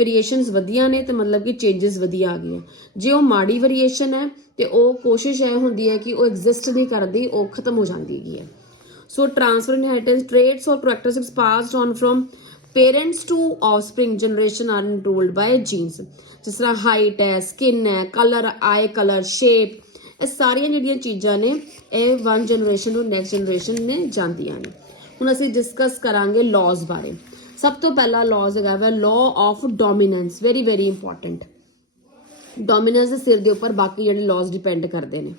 Variations ਵਧੀਆ ਨੇ ਤੇ ਮਤਲਬ ਕਿ ਚੇਂजेस ਵਧੀਆ ਆ ਗਏ। ਜੇ ਉਹ ਮਾੜੀ ਵੇਰੀਏਸ਼ਨ ਹੈ ਤੇ ਉਹ ਕੋਸ਼ਿਸ਼ ਇਹ ਹੁੰਦੀ ਹੈ ਕਿ ਉਹ ਐਗਜ਼ਿਸਟ ਨਹੀਂ ਕਰਦੀ, ਉਹ ਖਤਮ ਹੋ ਜਾਂਦੀ ਹੈਗੀ ਹੈ। ਸੋ ਟ੍ਰਾਂਸਫਰ ਇਨਹੈਰਿਟੈਂਸ ਟ੍ਰੇਟਸ ਔਰ characteristics passed on from parents to offspring generation are controlled by genes. जिस तरह हाइट है, स्किन है, कलर, आई कलर, शेप, ਇਹ ਸਾਰੀਆਂ ਜਿਹੜੀਆਂ ਚੀਜ਼ਾਂ ਨੇ ਇਹ ਵਨ ਜਨਰੇਸ਼ਨ ਤੋਂ ਨੈਕਸਟ ਜਨਰੇਸ਼ਨ ਨੇ ਜਾਂਦੀਆਂ ਨੇ। ਹੁਣ ਅਸੀਂ ਡਿਸਕਸ ਕਰਾਂਗੇ ਲॉज ਬਾਰੇ। ਸਭ ਤੋਂ ਪਹਿਲਾ ਲॉज ਹੈਗਾ ਵਾ law of dominance, very very important. Dominance ਦੇ ਸਿਰ ਦੇ ਉੱਪਰ ਬਾਕੀ ਜਿਹੜੇ ਲॉज ਡਿਪੈਂਡ ਕਰਦੇ ਨੇ।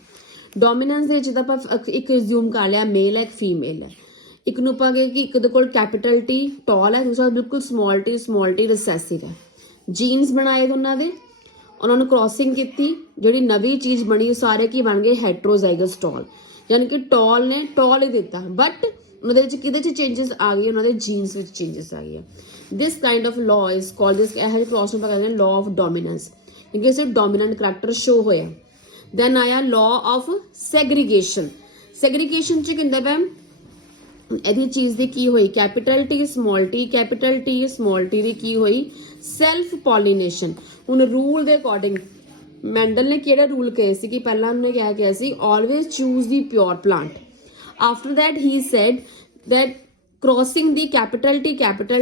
ਡੋਮੀਨੈਂਸ ਦੇ ਵਿੱਚ ਤਾਂ ਆਪਾਂ ਇੱਕ ਅਸਿਊਮ ਕਰ ਲਿਆ ਮੇਲ ਹੈ, ਇੱਕ ਫੀਮੇਲ ਹੈ। ਇੱਕ ਨੂੰ ਆਪਾਂ ਕਹੇ ਕਿ ਇੱਕ ਦੇ ਕੋਲ ਕੈਪੀਟਲ ਟੀ ਟੌਲ ਹੈ, ਦੂਸਰਾ ਬਿਲਕੁਲ ਸਮਾਲ ਟੀ ਰਿਸੈਸਿਵ ਹੈ। ਜੀਨਸ ਬਣਾਏ ਉਹਨਾਂ ਦੇ, ਉਹਨਾਂ ਨੂੰ ਕ੍ਰੋਸਿੰਗ ਕੀਤੀ, ਜਿਹੜੀ ਨਵੀਂ ਚੀਜ਼ ਬਣੀ ਉਹ ਸਾਰੇ ਕੀ ਬਣ ਗਏ ਹੈਟਰੋਜ਼ਾਈਗਸ ਟੌਲ, ਯਾਨੀ ਕਿ ਟੌਲ ਨੇ ਟੌਲ ਹੀ ਦਿੱਤਾ, ਬਟ ਉਹਨਾਂ ਦੇ ਵਿੱਚ ਕਿਹਦੇ 'ਚ ਚੇਂਜਸ ਆ ਗਏ, ਉਹਨਾਂ ਦੇ ਜੀਨਸ ਵਿੱਚ ਚੇਂਜਸ ਆ ਗਏ। This kind of law is called this ਇਹ ਜਿਹੇ ਕ੍ਰੋਸ ਨੂੰ ਆਪਾਂ ਕਹਿੰਦੇ ਹਾਂ ਲਾਅ ਆਫ ਡੋਮੀਨੈਂਸ, ਕਿਉਂਕਿ ਇਸ ਵਿੱਚ ਡੋਮੀਨੈਂਟ ਕਰੈਕਟਰ ਸ਼ੋ ਹੋਇਆ। ਦੈਨ ਆਇਆ ਲਾਅ ਆਫ ਸੈਗਰੀਗੇਸ਼ਨ। ਸੈਗਰੀਗੇਸ਼ਨ 'ਚ ਕਹਿੰਦਾ ਵਾ ਇਹਦੀ ਚੀਜ਼ ਦੀ ਕੀ ਹੋਈ, ਕੈਪੀਟਲ ਟੀ ਸਮਾਲ ਟੀ ਦੀ ਕੀ ਹੋਈ ਸੈਲਫ ਪੋਲੀਨੇਸ਼ਨ। ਹੁਣ ਰੂਲ ਦੇ ਅਕੋਰਡਿੰਗ ਮੈਂਡਲ ਨੇ ਕਿਹੜਾ ਰੂਲ ਕਹੇ ਸੀ ਕਿ ਪਹਿਲਾਂ ਉਹਨੇ ਕਿਹਾ ਸੀ always choose the pure plant. After that he said that crossing the capital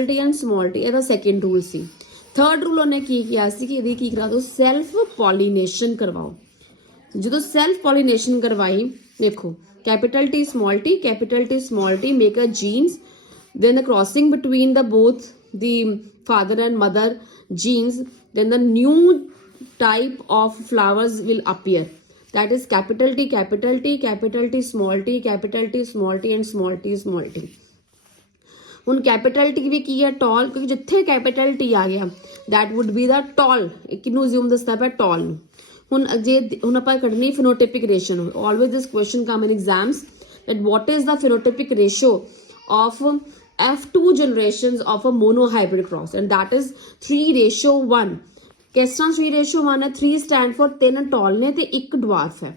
T and small T ਇਹਦਾ ਸੈਕਿੰਡ ਰੂਲ ਸੀ। ਥਰਡ ਰੂਲ ਉਹਨੇ ਕੀ ਕਿਹਾ ਸੀ ਕਿ ਇਹਦੀ ਕੀ ਕਰਾ ਦਿਓ ਸੈਲਫ ਪੋਲੀਨੇਸ਼ਨ ਕਰਵਾਓ। ਜਦੋਂ ਸੈਲਫ ਪੋਲੀਨੇਸ਼ਨ ਕਰਵਾਈ, ਦੇਖੋ capital T small t make a genes, then the crossing between the both the father and mother genes, then the new type of flowers will appear, that is capital T small t and small t। ਹੁਣ capital T V ਕੀ ਹੈ ਟॉल, ਕਿਉਂਕਿ ਜਿੱਥੇ capital T ਆ ਗਿਆ that would be the tall, ਕਿਹਨੂੰ assume ਦੱਸਦਾ ਪਿਆ ਟॉल ਨੂੰ। ਹੁਣ ਆਪਾਂ ਕੱਢਣੀ phenotypic ratio। always this question come in exams that what is the phenotypic ratio of F2 generations of a monohybrid cross, and that is 3:1। ਕਿਸ ਤਰ੍ਹਾਂ 3:1 ਹੈ? 3 stand for 3 tall ਨੇ ਤੇ 1 dwarf ਹੈ।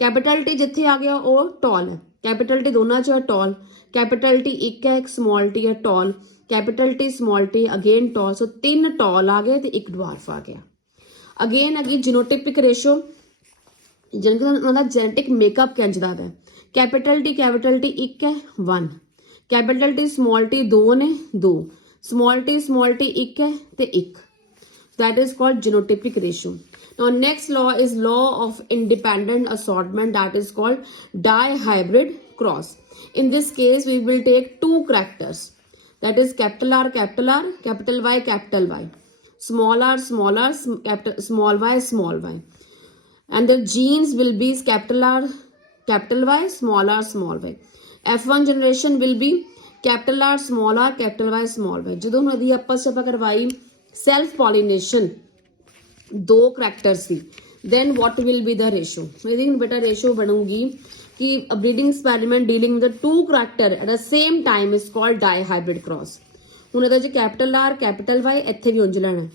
ਕੈਪੀਟਲ ਟੀ ਜਿੱਥੇ ਆ ਗਿਆ ਉਹ ਟॉल ਹੈ, ਕੈਪੀਟਲ ਟੀ ਦੋਨਾਂ 'ਚ ਹੈ ਟॉल, ਕੈਪੀਟਲ ਟੀ 1 ਹੈ, ਇੱਕ ਸਮਾਲ ਟੀ ਹੈ tall, capital T small T again tall. So 3 tall ਆ ਗਏ ਤੇ 1 dwarf ਆ ਗਿਆ। ਅਗੇਨ ਹੈਗੀ ਜੀਨੋਟਿਪਿਕ ਰੇਸ਼ੋ, ਜਾਣੀ ਕਿ ਉਹਨਾਂ ਦਾ ਜੈਨੇਟਿਕ ਮੇਕਅਪ ਕਿੰਝ ਦਾ ਹੈ। ਕੈਪੀਟਲ ਟੀ 1 ਹੈ 1, ਕੈਪੀਟਲ ਟੀ ਸਮਾਲ ਟੀ 2 ਨੇ 2, ਸਮਾਲ ਟੀ 1 ਹੈ ਤੇ 1। that is called genotypic ratio। now next law is law of independent assortment, that is called dihybrid cross। in this case we will take two characters, that is capital R, capital Y, small r, small y, and the genes will be capital R, capital Y, small r, small y। F1 generation will be capital R, small y, small y। ਜਦੋਂ ਹੁਣ ਇਹਦੀ ਆਪਸ ਆਪਾਂ ਕਰਵਾਈ self pollination, 2 character C, then what will be the ratio? ਇਹਦੀ ਹੁਣ ਬੇਟਾ ratio ਬਣੂਗੀ ਕਿ a breeding experiment dealing with the 2 character at the same time is called dihybrid cross। ਹੁਣ ਇਹਦਾ ਜੇ ਕੈਪੀਟਲ R, ਕੈਪੀਟਲ Y ਇੱਥੇ ਵੀ ਉਂਝ ਲੈਣਾ,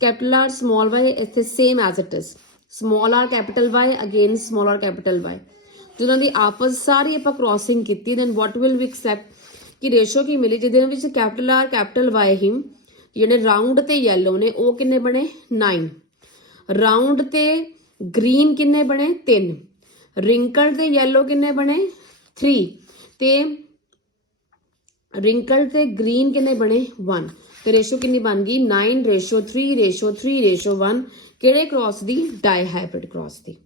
ਕੈਪੀਟਲ R, ਸਮਾਲ y ਇੱਥੇ same as it is, small r, capital Y again small r, capital Y। ਜਦੋਂ ਦੀ ਆਪਸ ਸਾਰੀ ਆਪਾਂ ਕ੍ਰੋਸਿੰਗ ਕੀਤੀ, then what will we accept ਕਿ ਰੇਸ਼ੋ ਕੀ ਮਿਲੀ, ਜਿਹਦੇ ਵਿੱਚ ਕੈਪੀਟਲ R, ਕੈਪੀਟਲ Y ਹੀ ਜਿਹੜੇ ਰਾਉਂਡ ਤੇ ਯੈਲੋ ਨੇ ਉਹ ਕਿੰਨੇ ਬਣੇ 9, ਰਾਉਂਡ ਤੇ ਗ੍ਰੀਨ ਕਿੰਨੇ ਬਣੇ 3, ਰਿੰਕਲ ਤੇ ਯੈਲੋ ਕਿੰਨੇ ਬਣੇ 3 ਤੇ ਰਿੰਕਲ ਤੇ ਗ੍ਰੀਨ ਕਿੰਨੇ ਬਣੇ 1। ਤੇ ਰੇਸ਼ੋ ਕਿੰਨੀ ਬਣ ਗਈ 9:3:1 ਕਿਹੜੇ cross the ਡਾਈਹਾਈਬ੍ਰਿਡ cross the.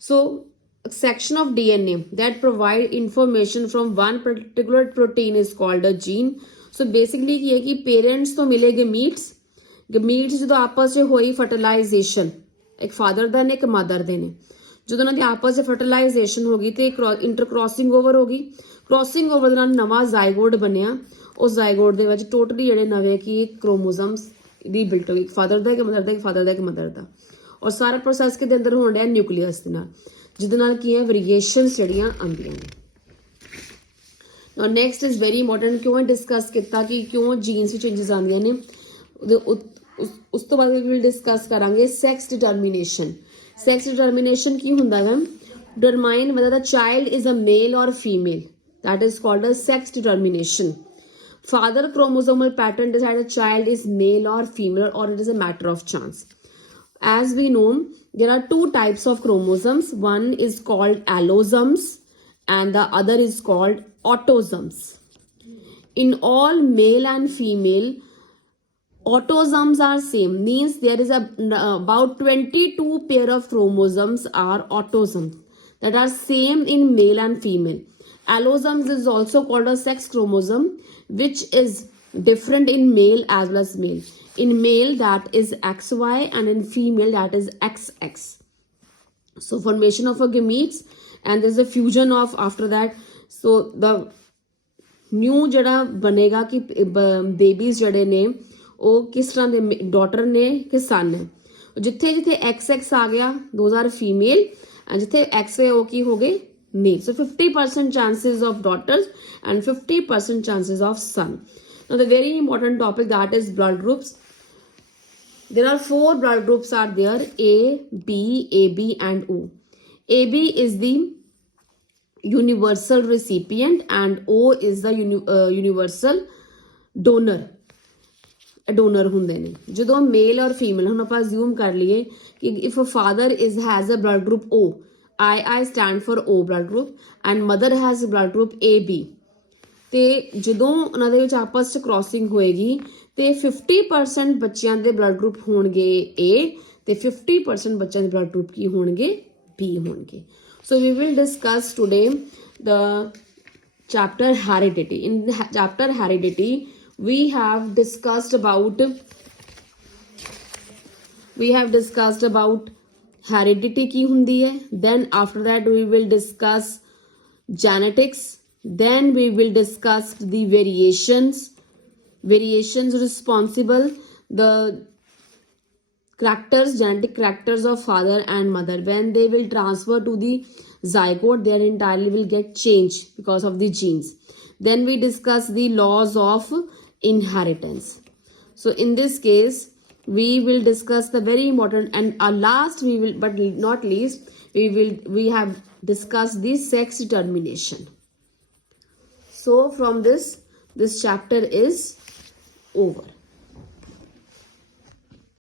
So section of DNA that provide information from one particular protein is called a gene। so basically ਕੀ ਹੈ ਕਿ ਪੇਰੈਂਟਸ ਤੋਂ ਮਿਲੇ ਗਮੀਟਸ ਜਦੋਂ ਆਪਸ 'ਚ ਹੋਈ ਫਰਟੀਲਾਈਜੇਸ਼ਨ, ਇੱਕ ਫਾਦਰ ਦਾ ਨੇ ਇੱਕ ਮਦਰ ਦੇ ਨੇ, ਜਦੋਂ ਉਹਨਾਂ ਦੀ ਆਪਸ 'ਚ ਫਰਟੀਲਾਈਜੇਸ਼ਨ ਹੋ ਗਈ ਤੇ ਇੰਟਰ ਕ੍ਰੋਸਿੰਗ ਓਵਰ ਹੋ ਗਈ, ਕ੍ਰੋਸਿੰਗ ਓਵਰ ਦੇ ਨਾਲ ਨਵਾਂ ਜ਼ਾਈਗੋਡ ਬਣਿਆ, ਉਸ ਜ਼ਾਈਗੋਡ ਦੇ ਵਿੱਚ ਟੋਟਲੀ ਜਿਹੜੇ ਨਵੇਂ ਕੀ ਕ੍ਰੋਮੋਜ਼ੋਮਸ ਦੀ ਬਿਲਟ ਹੋ ਗਈ, ਇੱਕ ਫਾਦਰ ਦਾ, ਇੱਕ ਮਦਰ ਦਾ, ਇੱਕ ਫਾਦਰ ਦਾ, ਇੱਕ ਮਦਰ ਦਾ, ਔਰ ਸਾਰਾ ਪ੍ਰੋਸੈਸ ਕਿਹਦੇ ਅੰਦਰ ਹੋਣ ਡਿਆ ਨਿਊਕਲੀਅਸ ਦੇ ਨਾਲ, ਜਿਹਦੇ ਨਾਲ ਕੀ ਹੈ ਵੇਰੀਏਸ਼ਨਸ ਜਿਹੜੀਆਂ ਆਉਂਦੀਆਂ ਨੇ। now next is very important, ਕਿਉਂ ਡਿਸਕਸ ਕੀਤਾ ਕਿ ਕਿਉਂ ਜੀਨਸ ਵਿੱਚ ਚੇਂਜਸ ਆਉਂਦੀਆਂ ਨੇ। ਉਸ ਤੋਂ ਬਾਅਦ ਵੀ ਡਿਸਕਸ ਕਰਾਂਗੇ ਸੈਕਸ ਡਿਟਰਮੀਨੇਸ਼ਨ। ਸੈਕਸ ਡਿਟਰਮੀਨੇਸ਼ਨ ਕੀ ਹੁੰਦਾ ਹੈ? determine whether the child is a male or female, that is called as sex determination। Father chromosomal pattern decide a child is male or female, or it is a matter of chance. As we know, there are two types of chromosomes. One is called allosomes and the other is called autosomes. In all male and female, autosomes are same, means there is about 22 pair of chromosomes are autosomes that are same in male and female. Allosomes is also called a sex chromosome, which is different in male as well as male. In male that is XY and in female that is XX. So formation of a gametes and there's a fusion of after that. So the new ਜਿਹੜਾ ਬਣੇਗਾ ਕਿ babies ਜਿਹੜੇ ਨੇ ਉਹ ਕਿਸ ਤਰ੍ਹਾਂ ਦੇ daughter ਨੇ ਕਿ ਸਨ ਹੈ ਜਿੱਥੇ ਜਿੱਥੇ XX ਆ ਗਿਆ those are female and ਜਿੱਥੇ XY ਉਹ ਕੀ ਹੋ ਗਏ male. So 50% chances of daughters and 50% chances of son. Now the very important topic that is blood groups. There are 4 blood groups are there: A, B, AB and O. AB is the universal recipient and O is the universal donor. Donor ਹੁੰਦੇ ਨੇ ਜਦੋਂ ਮੇਲ ਔਰ female ਹੁਣ ਆਪਾਂ assume ਕਰ ਲਈਏ ਕਿ if a father is has a blood group O, I stand for O blood group and mother has blood group AB, ਤੇ ਜਦੋਂ ਉਹਨਾਂ ਦੇ ਵਿੱਚ ਆਪਸ 'ਚ ਕ੍ਰੋਸਿੰਗ ਹੋਏਗੀ ਤੇ 50% ਬੱਚਿਆਂ ਦੇ ਬਲੱਡ ਗਰੁੱਪ ਹੋਣਗੇ A ਤੇ 50% ਬੱਚਿਆਂ ਦੇ ਬਲੱਡ ਗਰੁੱਪ ਕੀ ਹੋਣਗੇ B ਹੋਣਗੇ. So we will discuss today the chapter heredity. In the chapter heredity we have discussed about heredity ki hundi hai. Then after that we will discuss genetics. Then we will discuss the variations responsible, the characters, genetic characters of father and mother. When they will transfer to the zygote, they entirely will get changed because of the genes. Then we discuss the laws of inheritance. So in this case we will discuss the very important and last we will, but not least, we have discussed the sex determination. So from this chapter is over.